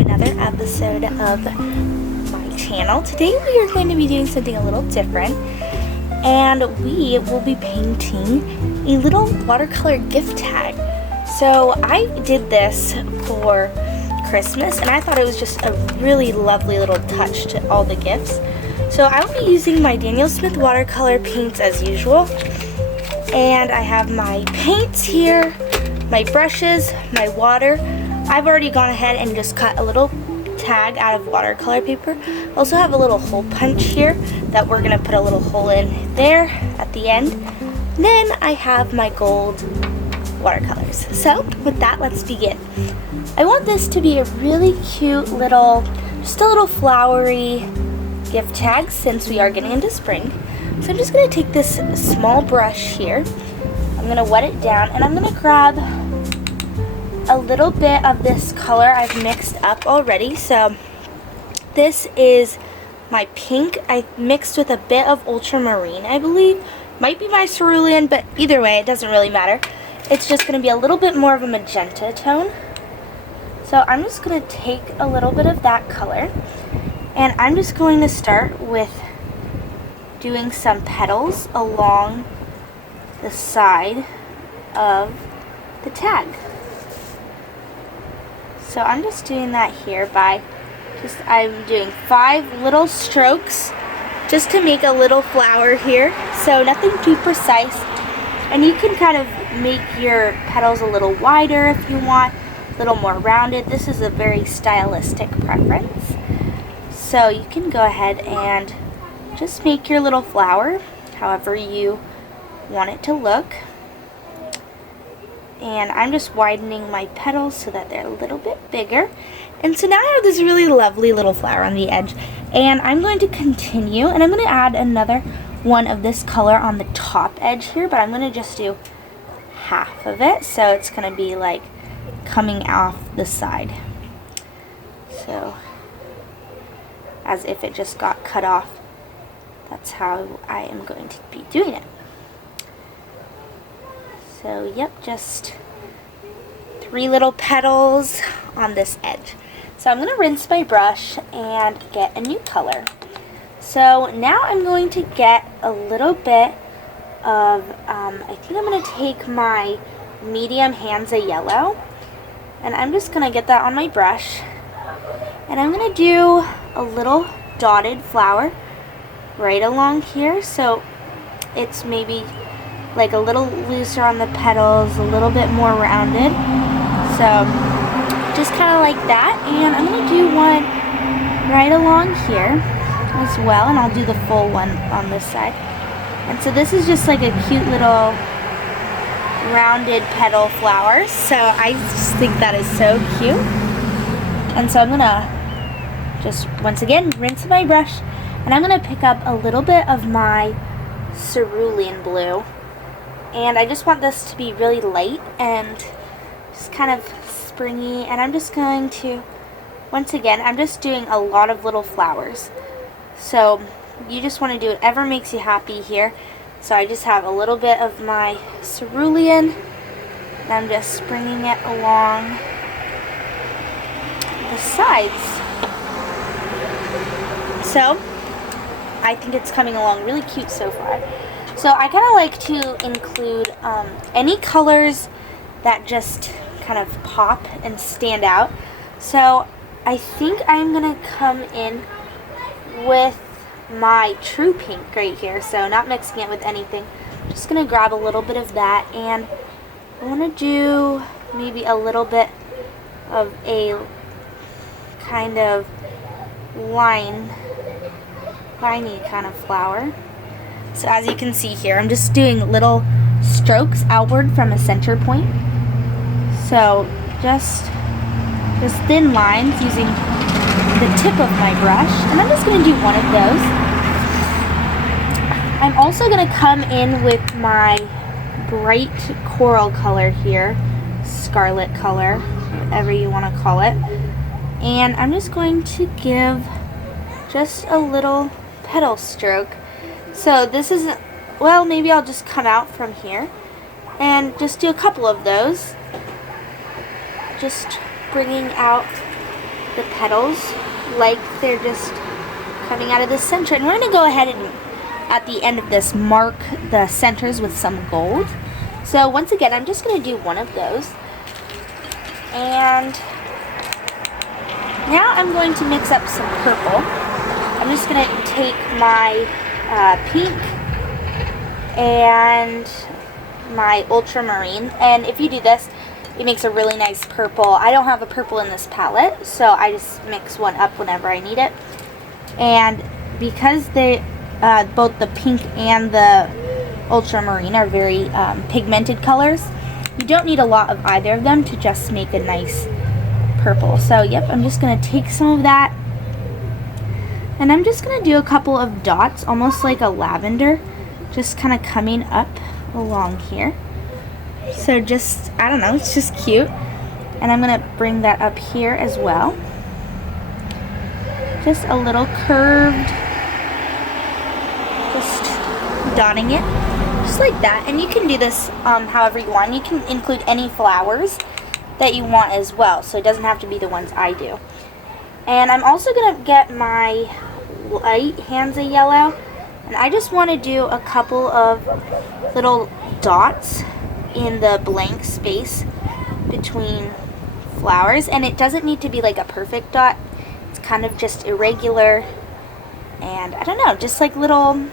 another episode of my channel. Today we are going to be doing something a little different, and we will be painting a little watercolor gift tag. So I did this for Christmas, and I thought it was just a really lovely little touch to all the gifts. So I will be using my Daniel Smith watercolor paints as usual, and I have my paints here, my brushes, my water. I've already gone ahead and just cut a little tag out of watercolor paper. I also have a little hole punch here that we're going to put a little hole in there at the end. Then I have my gold watercolors. So with that, let's begin. I want this to be a really cute little, just a little flowery gift tag since we are getting into spring. So I'm just going to take this small brush here. I'm going to wet it down, and I'm going to grab a little bit of this color I've mixed up already. So this is my pink. I mixed with a bit of ultramarine, I believe. Might be my cerulean, but either way, it doesn't really matter. It's just going to be a little bit more of a magenta tone. So I'm just going to take a little bit of that color, and I'm just going to start with doing some petals along the side of the tag. So I'm just doing that here by I'm doing 5 little strokes just to make a little flower here. So nothing too precise, and you can kind of make your petals a little wider if you want, a little more rounded. This is a very stylistic preference. So you can go ahead and just make your little flower however you want it to look. And I'm just widening my petals so that they're a little bit bigger. And so now I have this really lovely little flower on the edge. And I'm going to continue, and I'm going to add another one of this color on the top edge here, but I'm going to just do half of it. So it's going to be like coming off the side. So as if it just got cut off. That's how I am going to be doing it. So yep, just 3 little petals on this edge. So I'm going to rinse my brush and get a new color. So now I'm going to get a little bit of, I think I'm going to take my medium Hansa yellow, and I'm just going to get that on my brush. And I'm going to do a little dotted flower right along here, so it's maybe like a little looser on the petals, a little bit more rounded. So just kind of like that, and I'm going to do one right along here as well, and I'll do the full one on this side. And so this is just like a cute little rounded petal flower, so I just think that is so cute. And so I'm going to just once again rinse my brush, and I'm going to pick up a little bit of my cerulean blue, and I just want this to be really light and just kind of springy. And I'm just going to, once again, I'm just doing a lot of little flowers, so you just want to do whatever makes you happy here. So I just have a little bit of my cerulean, and I'm just springing it along the sides. So I think it's coming along really cute so far. So I kind of like to include any colors that just kind of pop and stand out. So I think I'm going to come in with my true pink right here. So not mixing it with anything. Just going to grab a little bit of that, and I want to do maybe a little bit of a kind of viney kind of flower. So as you can see here, I'm just doing little strokes outward from a center point. So just thin lines using the tip of my brush, and I'm just going to do one of those. I'm also going to come in with my bright coral color here, scarlet color, whatever you want to call it, and I'm just going to give just a little petal stroke. So this is, well, maybe I'll just come out from here and just do a couple of those, just bringing out the petals like they're just coming out of the center. And we're going to go ahead and at the end of this mark the centers with some gold. So once again, I'm just going to do one of those. And now I'm going to mix up some purple. I'm just going to take my pink and my ultramarine, and if you do this, it makes a really nice purple. I don't have a purple in this palette, so I just mix one up whenever I need it. And because they both the pink and the ultramarine are very pigmented colors, you don't need a lot of either of them to just make a nice purple. So yep, I'm just going to take some of that, and I'm just going to do a couple of dots, almost like a lavender, just kind of coming up along here. So just, I don't know, it's just cute. And I'm going to bring that up here as well. Just a little curved, just dotting it, just like that. And you can do this however you want. You can include any flowers that you want as well, so it doesn't have to be the ones I do. And I'm also going to get my light Hansa yellow, and I just want to do a couple of little dots in the blank space between flowers. And it doesn't need to be like a perfect dot. It's kind of just irregular, and I don't know, just like little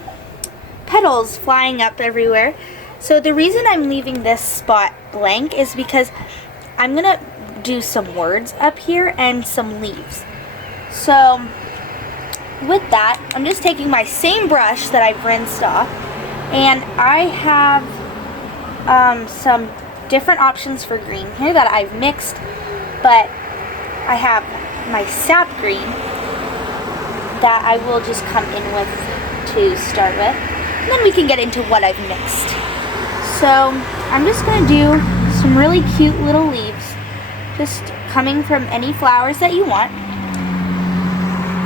petals flying up everywhere. So the reason I'm leaving this spot blank is because I'm gonna do some words up here and some leaves. So with that, I'm just taking my same brush that I've rinsed off, and I have some different options for green here that I've mixed, but I have my sap green that I will just come in with to start with, and then we can get into what I've mixed. So I'm just going to do some really cute little leaves, just coming from any flowers that you want.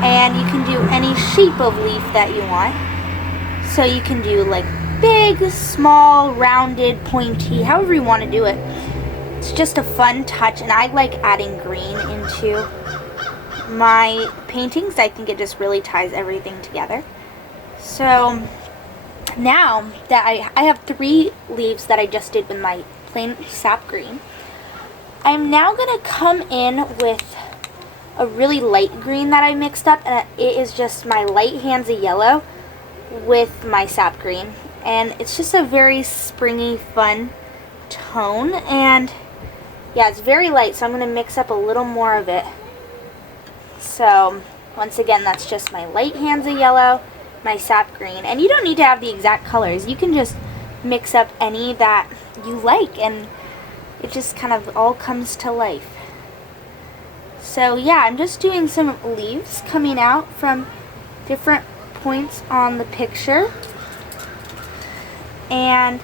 And you can do any shape of leaf that you want. So you can do like big, small, rounded, pointy, however you want to do it. It's just a fun touch, and I like adding green into my paintings. I think it just really ties everything together. So now that I have 3 leaves that I just did with my plain sap green, I'm now going to come in with a really light green that I mixed up, and it is just my light Hansa yellow with my sap green, and it's just a very springy, fun tone. And yeah, it's very light, so I'm going to mix up a little more of it. So once again, that's just my light Hansa yellow, my sap green, and you don't need to have the exact colors. You can just mix up any that you like, and it just kind of all comes to life. So yeah, I'm just doing some leaves coming out from different points on the picture. And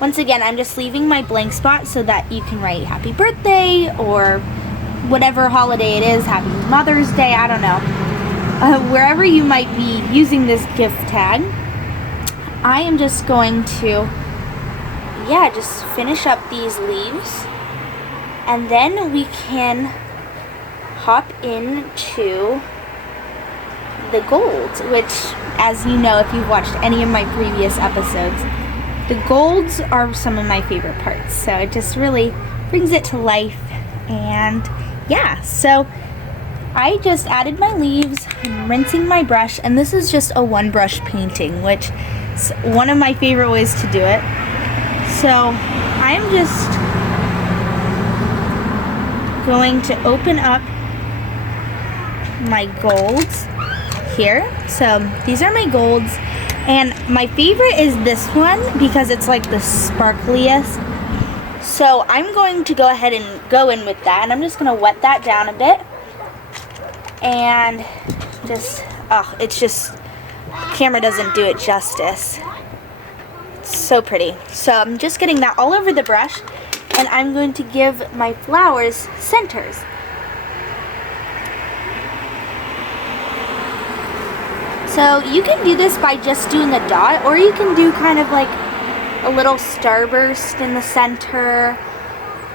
once again, I'm just leaving my blank spot so that you can write happy birthday or whatever holiday it is, happy Mother's Day, I don't know. Wherever you might be using this gift tag, I am just going to, yeah, just finish up these leaves, and then we can hop into the golds, which, as you know if you've watched any of my previous episodes, the golds are some of my favorite parts. So it just really brings it to life. And yeah, so I just added my leaves, I'm rinsing my brush, and this is just a one brush painting, which is one of my favorite ways to do it. So I'm just going to open up my golds here. So these are my golds, and my favorite is this one because it's like the sparkliest. So I'm going to go ahead and go in with that, and I'm just going to wet that down a bit. And just, oh, it's just, camera doesn't do it justice. It's so pretty. So I'm just getting that all over the brush, and I'm going to give my flowers centers. So you can do this by just doing a dot, or you can do kind of like a little starburst in the center,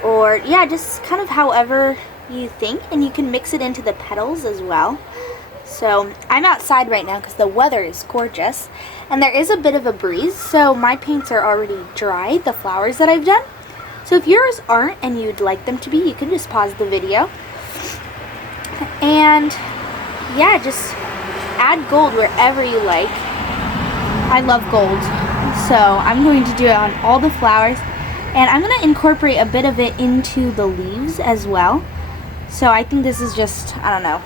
or yeah, just kind of however you think, and you can mix it into the petals as well. So I'm outside right now because the weather is gorgeous and there is a bit of a breeze, so my paints are already dry, the flowers that I've done. So if yours aren't and you'd like them to be, you can just pause the video. And yeah, just add gold wherever you like. I love gold, so I'm going to do it on all the flowers, and I'm going to incorporate a bit of it into the leaves as well. So I think this is just, I don't know,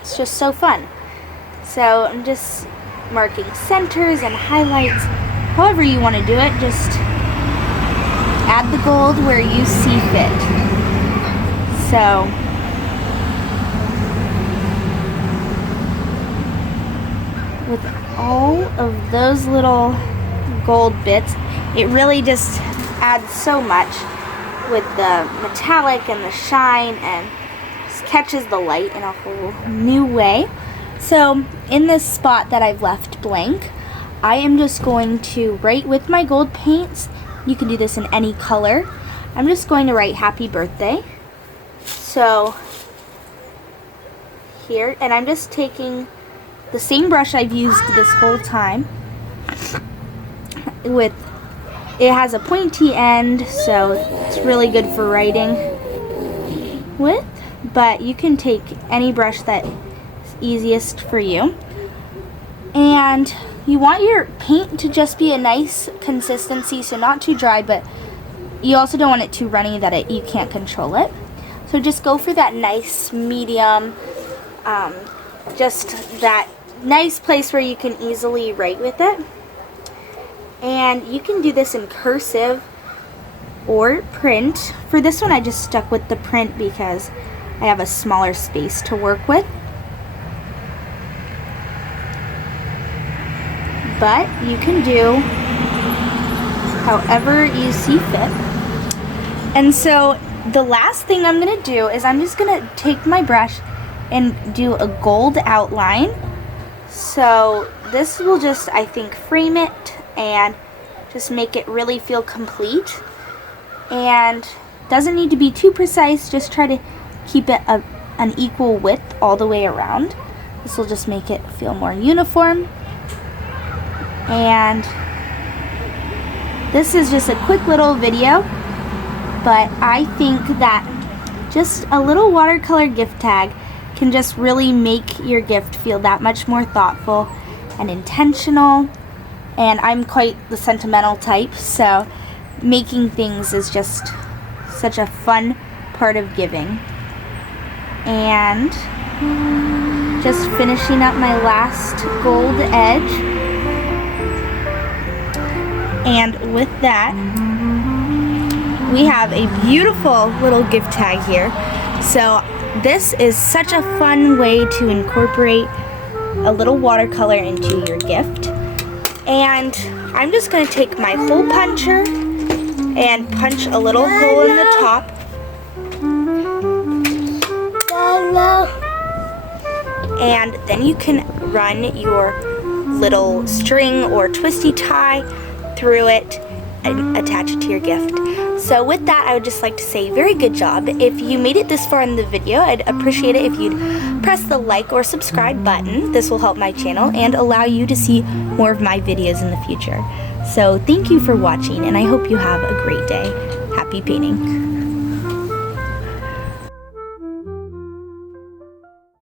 it's just so fun. So I'm just marking centers and highlights, however you want to do it. Just add the gold where you see fit. So with all of those little gold bits, it really just adds so much with the metallic and the shine, and just catches the light in a whole new way. So in this spot that I've left blank, I am just going to write with my gold paints. You can do this in any color. I'm just going to write happy birthday. So here, and I'm just taking the same brush I've used this whole time. It has a pointy end, so it's really good for writing with, but you can take any brush that is easiest for you. And you want your paint to just be a nice consistency, so not too dry, but you also don't want it too runny that you can't control it. So just go for that nice medium, just that nice place where you can easily write with it. And you can do this in cursive or print. For this one I just stuck with the print because I have a smaller space to work with. But you can do however you see fit. And so the last thing I'm going to do is I'm just going to take my brush and do a gold outline. So this will just, I think, frame it and just make it really feel complete. And doesn't need to be too precise, just try to keep it an equal width all the way around. This will just make it feel more uniform. And this is just a quick little video, but I think that just a little watercolor gift tag can just really make your gift feel that much more thoughtful and intentional. And I'm quite the sentimental type, so making things is just such a fun part of giving. And just finishing up my last gold edge. And with that, we have a beautiful little gift tag here. So this is such a fun way to incorporate a little watercolor into your gift. And I'm just going to take my hole puncher and punch a little hole in the top. And then you can run your little string or twisty tie through it and attach it to your gift. So with that, I would just like to say very good job. If you made it this far in the video, I'd appreciate it if you'd press the like or subscribe button. This will help my channel and allow you to see more of my videos in the future. So thank you for watching, and I hope you have a great day. Happy painting.